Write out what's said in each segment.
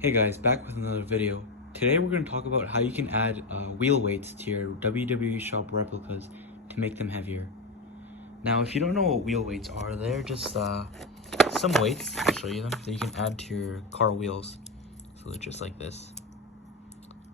Hey guys, back with another video. Today we're going to talk about how you can add wheel weights to your WWE shop replicas to make them heavier. Now if you don't know what wheel weights are, they're just some weights, I'll show you them, that you can add to your car wheels. So they're just like this.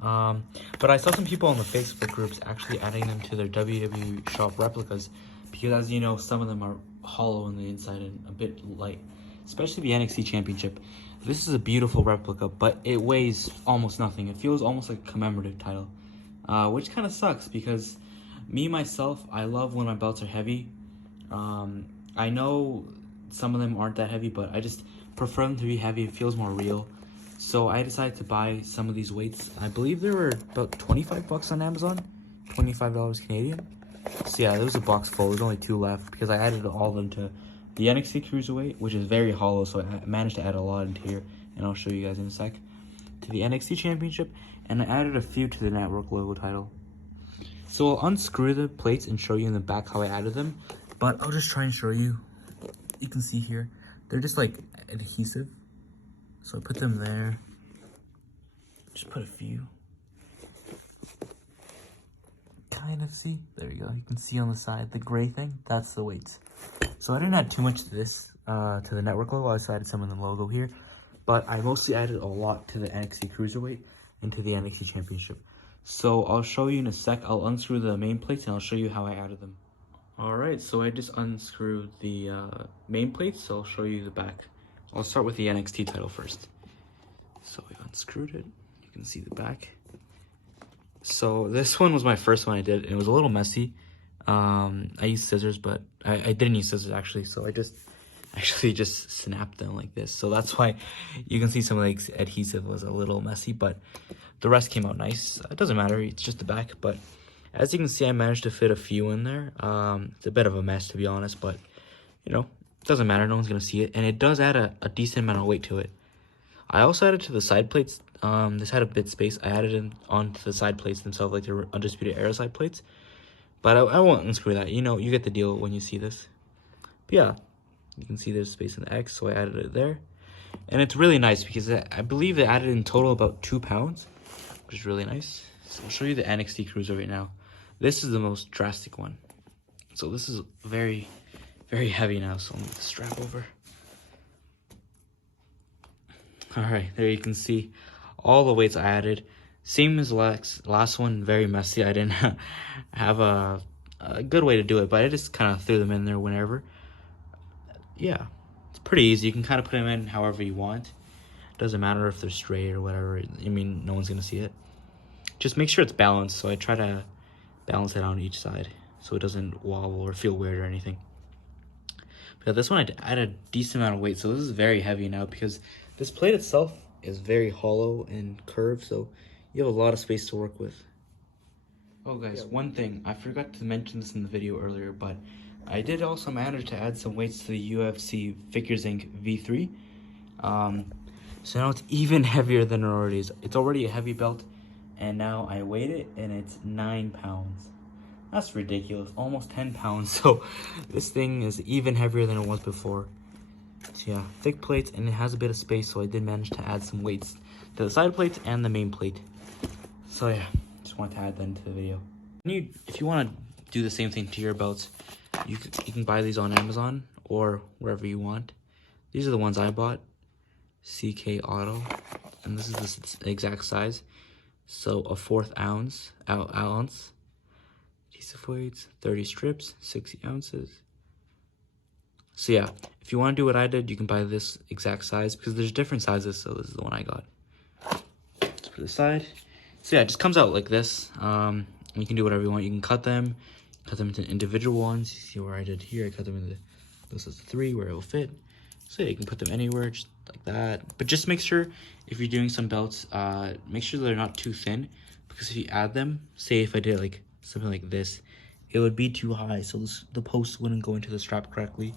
But I saw some people on the Facebook groups actually adding them to their WWE shop replicas because, as you know, some of them are hollow on the inside and a bit light, especially the NXT Championship. This is a beautiful replica, but it weighs almost nothing. It feels almost like a commemorative title, which kind of sucks because myself, I love when my belts are heavy. I know some of them aren't that heavy, but I just prefer them to be heavy. It feels more real. So I decided to buy some of these weights. I believe they were about 25 bucks on Amazon, $25 Canadian. So yeah, there was a box full. There's only 2 left because I added all of them to the NXT cruiserweight, which is very hollow, so I managed to add a lot into here, and I'll show you guys in a sec. To the NXT Championship, and I added a few to the network logo title. So I'll unscrew the plates and show you in the back how I added them, but I'll just try and show you. You can see here, they're just like adhesive. So I put them there. Just put a few. Kind of see. There we go. You can see on the side, the gray thing, that's the weights. So I didn't add too much to this, to the network logo. I just added some of the logo here. But I mostly added a lot to the NXT Cruiserweight and to the NXT Championship. So I'll show you in a sec. I'll unscrew the main plates and I'll show you how I added them. Alright, so I just unscrewed the main plates, so I'll show you the back. I'll start with the NXT title first. So I unscrewed it. You can see the back. So this one was my first one I did, and it was a little messy. I used scissors, but I didn't use scissors actually, so I just snapped them like this. So that's why you can see some of the adhesive was a little messy, but the rest came out nice. It doesn't matter, it's just the back, but as you can see, I managed to fit a few in there. It's a bit of a mess, to be honest, but you know, it doesn't matter, no one's gonna see it, and it does add a decent amount of weight to it. I also added to the side plates. This had a bit space. I added in onto the side plates themselves, like the Undisputed Era side plates. But I won't unscrew that. You know, you get the deal when you see this. But yeah, you can see there's space in the X, so I added it there. And it's really nice because I believe it added in total about 2 pounds, which is really nice. So I'll show you the NXT Cruiser right now. This is the most drastic one. So this is very, very heavy now, so I'll move the strap over. Alright, there you can see all the weights I added. Same as last one, very messy. I didn't have a good way to do it, but I just kind of threw them in there whenever. Yeah, it's pretty easy. You can kind of put them in however you want. Doesn't matter if they're straight or whatever. I mean, no one's going to see it. Just make sure it's balanced, so I try to balance it on each side so it doesn't wobble or feel weird or anything. But this one I added a decent amount of weight, so this is very heavy now because this plate itself is very hollow and curved, so you have a lot of space to work with. Oh guys, one thing, I forgot to mention this in the video earlier, but I did also manage to add some weights to the UFC Figures Inc. V3. So now it's even heavier than it already is. It's already a heavy belt, and now I weighed it, and it's 9 pounds. That's ridiculous, almost 10 pounds, so this thing is even heavier than it was before. So yeah, thick plates, and it has a bit of space, so I did manage to add some weights to the side plates and the main plate. So yeah, just wanted to add that into the video. If you want to do the same thing to your belts, you can buy these on Amazon or wherever you want. These are the ones I bought, CK Auto, and this is the exact size. So a 1/4 ounce, adhesive weights, 30 strips, 60 ounces. So yeah, if you want to do what I did, you can buy this exact size because there's different sizes, so this is the one I got. Let's put it aside. So yeah, it just comes out like this. You can do whatever you want. You can cut them into individual ones. You see where I did here, I cut them into, this is 3 where it will fit. So yeah, you can put them anywhere, just like that. But just make sure, if you're doing some belts, make sure they're not too thin, because if you add them, say if I did like something like this, it would be too high, so the post wouldn't go into the strap correctly,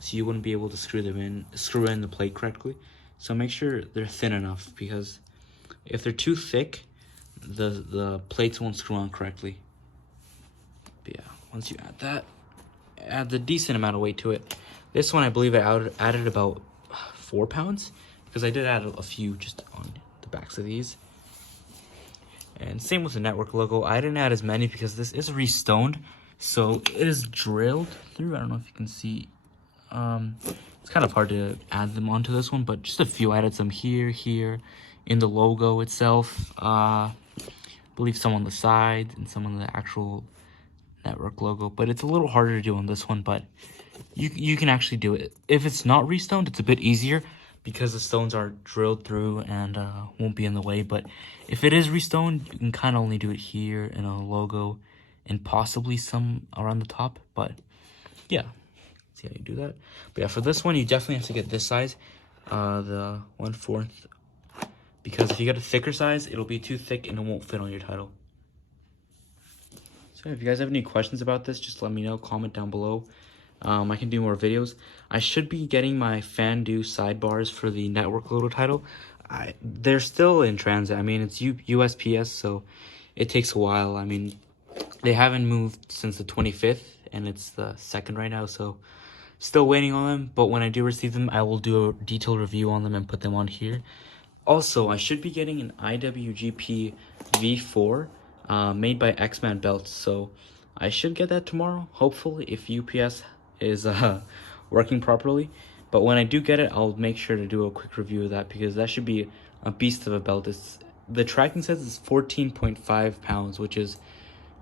so you wouldn't be able to screw in the plate correctly. So make sure they're thin enough, because if they're too thick, the plates won't screw on correctly. But yeah, once you add that, add the decent amount of weight to it. This one, I believe I added about 4 pounds, because I did add a few just on the backs of these. And same with the network logo. I didn't add as many because this is restoned, so it is drilled through. I don't know if you can see. It's kind of hard to add them onto this one, but just a few. I added some here, in the logo itself. I believe some on the side and some on the actual network logo. But it's a little harder to do on this one, but you can actually do it. If it's not restoned, it's a bit easier because the stones are drilled through and won't be in the way. But if it is restoned, you can kind of only do it here in a logo and possibly some around the top. But yeah, see how you do that. But yeah, for this one, you definitely have to get this size, the 1/4, because if you get a thicker size, it'll be too thick and it won't fit on your title. So if you guys have any questions about this, just let me know. Comment down below. I can do more videos. I should be getting my fan-do sidebars for the network logo title. They're still in transit. I mean, it's USPS, so it takes a while. I mean, they haven't moved since the 25th, and it's the 2nd right now, so still waiting on them. But when I do receive them, I will do a detailed review on them and put them on here. Also, I should be getting an IWGP V4 made by X-Man Belts, so I should get that tomorrow, hopefully, if UPS is working properly. But when I do get it, I'll make sure to do a quick review of that because that should be a beast of a belt. The tracking says it's 14.5 pounds, which is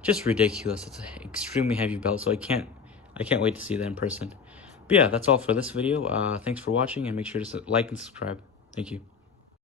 just ridiculous. It's an extremely heavy belt, so I can't wait to see that in person. But yeah, that's all for this video. Thanks for watching, and make sure to like and subscribe. Thank you.